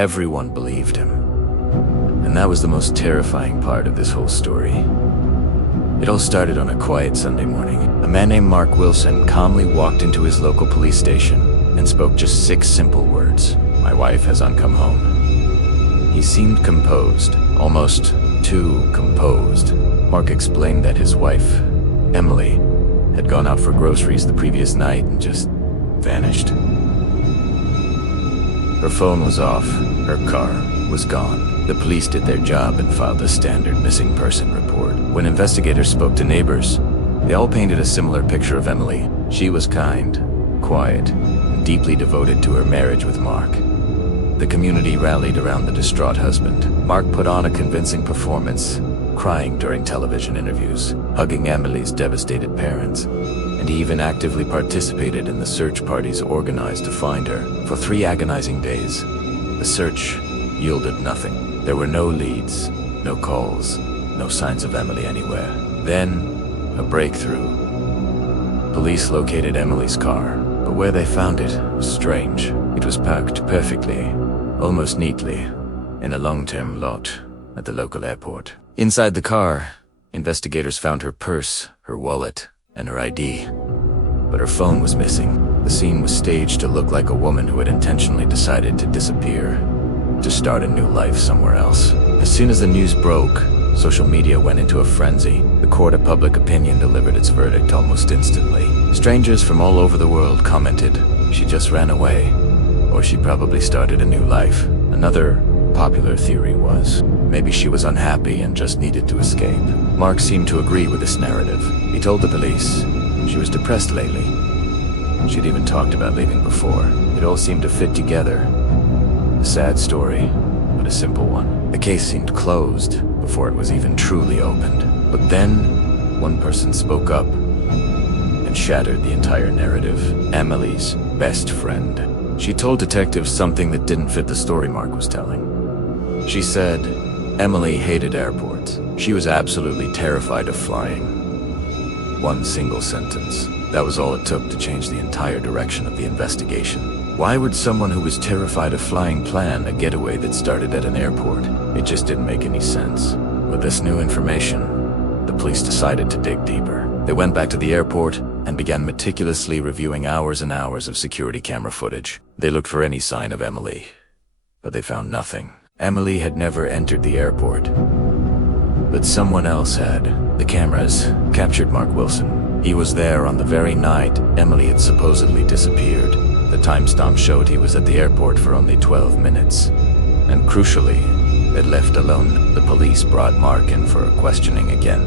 Everyone believed him. And that was the most terrifying part of this whole story. It all started on a quiet Sunday morning. A man named Mark Wilson calmly walked into his local police station and spoke just 6 simple words. "My wife has come home." He seemed composed, almost too composed. Mark explained that his wife, Emily, had gone out for groceries the previous night and just vanished. Her phone was off, her car was gone. The police did their job and filed a standard missing person report. When investigators spoke to neighbors, they all painted a similar picture of Emily. She was kind, quiet, and deeply devoted to her marriage with Mark. The community rallied around the distraught husband. Mark put on a convincing performance, crying during television interviews, hugging Emily's devastated parents, and he even actively participated in the search parties organized to find her. For 3 agonizing days, the search yielded nothing. There were no leads, no calls, no signs of Emily anywhere. Then, a breakthrough. Police located Emily's car, but where they found it was strange. It was parked perfectly, almost neatly, in a long-term lot at the local airport. Inside the car, investigators found her purse, her wallet, and her ID. But her phone was missing. The scene was staged to look like a woman who had intentionally decided to disappear, to start a new life somewhere else. As soon as the news broke, social media went into a frenzy. The court of public opinion delivered its verdict almost instantly. Strangers from all over the world commented, "She just ran away," or "She probably started a new life." Another popular theory was, maybe she was unhappy and just needed to escape. Mark seemed to agree with this narrative. He told the police she was depressed lately. She'd even talked about leaving before. It all seemed to fit together. A sad story, but a simple one. The case seemed closed before it was even truly opened. But then, one person spoke up and shattered the entire narrative. Emily's best friend. She told detectives something that didn't fit the story Mark was telling. She said Emily hated airports. She was absolutely terrified of flying. One single sentence. That was all it took to change the entire direction of the investigation. Why would someone who was terrified of flying plan a getaway that started at an airport? It just didn't make any sense. With this new information, the police decided to dig deeper. They went back to the airport and began meticulously reviewing hours and hours of security camera footage. They looked for any sign of Emily, but they found nothing. Emily had never entered the airport, but someone else had. The cameras captured Mark Wilson. He was there on the very night Emily had supposedly disappeared. The timestamp showed he was at the airport for only 12 minutes. And crucially, it left alone. The police brought Mark in for questioning again.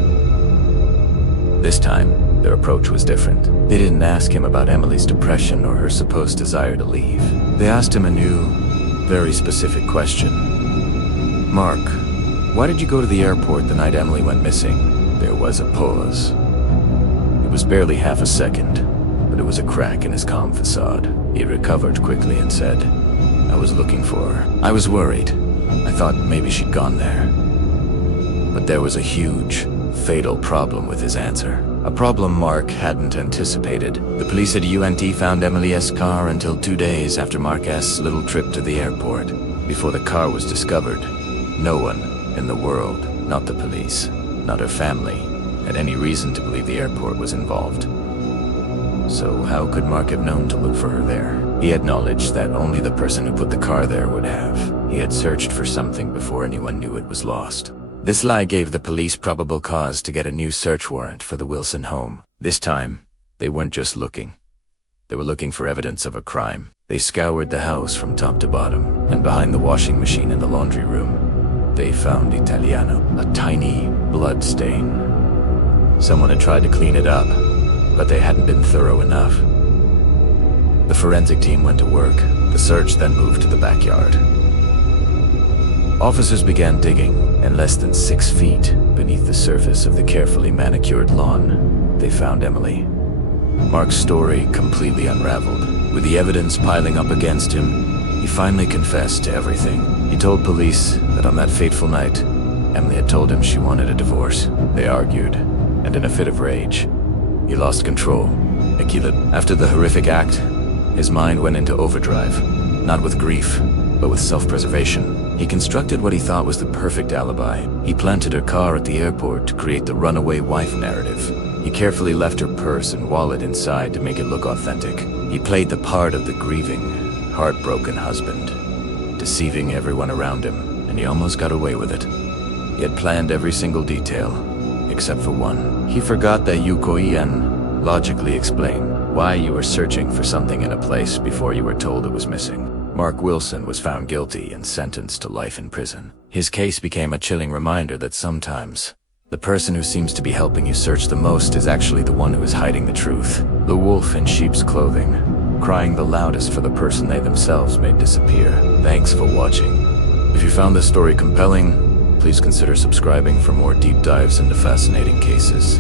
This time, their approach was different. They didn't ask him about Emily's depression or her supposed desire to leave. They asked him a new, very specific question. "Mark, why did you go to the airport the night Emily went missing?" There was a pause. It was barely half a second, but it was a crack in his calm facade. He recovered quickly and said, "I was looking for her. I was worried. I thought maybe she'd gone there." But there was a huge, fatal problem with his answer. A problem Mark hadn't anticipated. The police at UNT found Emily's car until 2 days after Mark's little trip to the airport. Before the car was discovered, no one in the world, not the police, not her family, had any reason to believe the airport was involved. So how could Mark have known to look for her there? He had knowledge that only the person who put the car there would have. He had searched for something before anyone knew it was lost. This lie gave the police probable cause to get a new search warrant for the Wilson home. This time, they weren't just looking. They were looking for evidence of a crime. They scoured the house from top to bottom, and behind the washing machine in the laundry room, they found Italiano, a tiny blood stain. Someone had tried to clean it up, but they hadn't been thorough enough. The forensic team went to work. The search then moved to the backyard. Officers began digging, and less than 6 feet beneath the surface of the carefully manicured lawn, they found Emily. Mark's story completely unraveled. With the evidence piling up against him, he finally confessed to everything. He told police that on that fateful night, Emily had told him she wanted a divorce. They argued, and in a fit of rage, he lost control. After the horrific act, his mind went into overdrive, not with grief, but with self-preservation. He constructed what he thought was the perfect alibi. He planted her car at the airport to create the runaway wife narrative. He carefully left her purse and wallet inside to make it look authentic. He played the part of the grieving, heartbroken husband, deceiving everyone around him, and he almost got away with it. He had planned every single detail, except for one. He forgot that you couldn't logically explain why you were searching for something in a place before you were told it was missing. Mark Wilson was found guilty and sentenced to life in prison. His case became a chilling reminder that sometimes the person who seems to be helping you search the most is actually the one who is hiding the truth. The wolf in sheep's clothing, crying the loudest for the person they themselves made disappear. Thanks for watching. If you found this story compelling, please consider subscribing for more deep dives into fascinating cases.